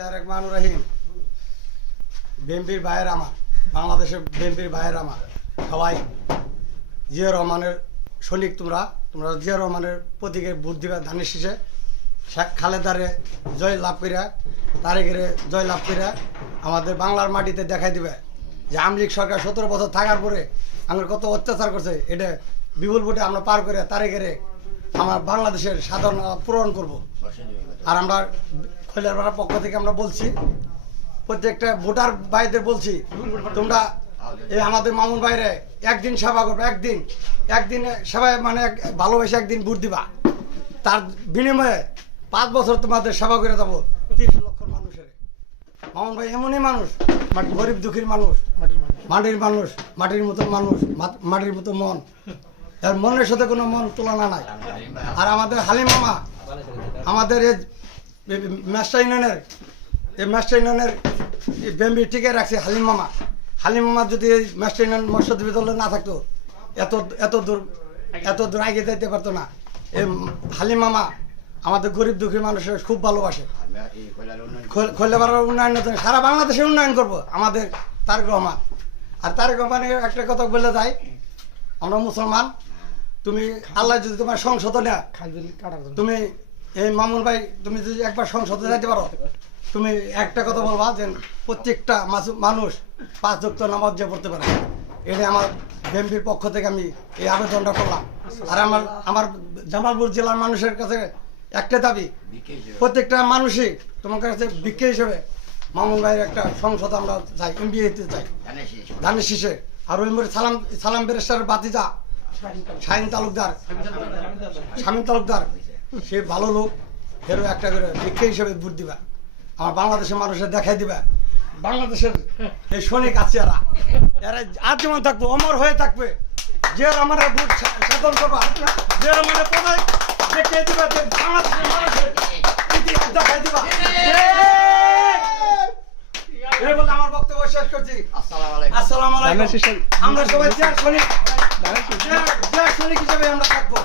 বিসমিল্লাহির রহমানির রহিম। বিএনপির ভাইয়ের আমার, বাংলাদেশের বিএনপির ভাইয়ের আমার সবাই জিয়া রহমানের সৈনিক। তোমরা জিয়া রহমানের প্রতীকে ভোট দিবে ধানের শীষে। শেখ খালেদারে জয় লাভ করিয়া, তারেকের জয় লাভ করিয়া আমাদের বাংলার মাটিতে দেখাই দিবে যে আওয়ামী লীগ সরকার 17 বছর থাকার পরে আমার কত অত্যাচার করছে। এটা বিপুল ভোটে আমরা পার করে তারেকের আমার বাংলাদেশের সাধারণ পূরণ করব। আর আমরা খৈলারপাড়ার পক্ষ থেকে আমরা বলছি, প্রত্যেকটা ভোটার ভাইদের বলছি, তোমরা এই আমাদের মামুন ভাইরে একদিন সেবা করবে, একদিন সেবায় মানে ভালোবেসে একদিন ভোট দিবা। তার বিনিময়ে 5 বছর তোমাদের সেবা করে দেবো 30 লক্ষ মানুষের। মামুন ভাই এমনই মানুষ, গরিব দুঃখীর মানুষ, মাটির মানুষ, মাটির মতো মানুষ, মাটির মতো মন। এর মনের সাথে কোনো মন তুলনা নাই। আর আমাদের হালিম মামা, আমাদের এই মেস্টা ইউনিয়নের বেম্বি টিকে রাখছে হালিম মামা যদি এই মেস্টা ইউনিয়ন মৎস্যজীবী দলে না থাকতো এত দূর আগে যেতে পারতো না। এই হালিম মামা আমাদের গরিব দুঃখী মানুষের খুব ভালোবাসে। খৈলাপাড়ার উন্নয়ন, সারা বাংলাদেশে উন্নয়ন করবো আমাদের তারেক রহমান। আর তারেক রহমানের একটা কথা বলে যায়, আমরা মুসলমান, তুমি আল্লাহ যদি তোমার সংশোধন নেয়, তুমি এই মামুন ভাই তুমি যদি একবার সংসদে যাইতে পারো, তুমি একটা কথা বলবা যে প্রত্যেকটা মানুষ 5 ওয়াক্ত নামাজ যে পড়তে পারে। এটা আমার বিএনপির পক্ষ থেকে আমি এই আবেদনটা করলাম। আর আমার জামালপুর জেলার মানুষের কাছে একটা দাবি, প্রত্যেকটা মানুষই তোমার কাছে ভিক্ষা হিসেবে মামুন ভাইয়ের একটা সংসদ আমরা চাই, এমপি হতে চাই ধানের শীষে। আর ওই সালাম বেরেস্টার বাতিজা শামীম তালুকদার, সে ভালো লোক, এরও একটা করে ভিক্ষা হিসেবে ভোট দিবা। আমার বাংলাদেশের মানুষের দেখাই দিবা বাংলাদেশের এই সৈনিক আছে, এরা আজীবন থাকবো, অমর হয়ে থাকবে। যে আমার ভোট সাধন করবা, যে মানে কোথায় দেখিয়ে দিবা যে বাংলাদেশের মানুষের ইতিহাস দেখাই দিবা। এই বলে আমার বক্তব্য শেষ করছি। আসসালামু আলাইকুম। আমরা সবাই সৈনিক হিসেবে আমরা থাকবো।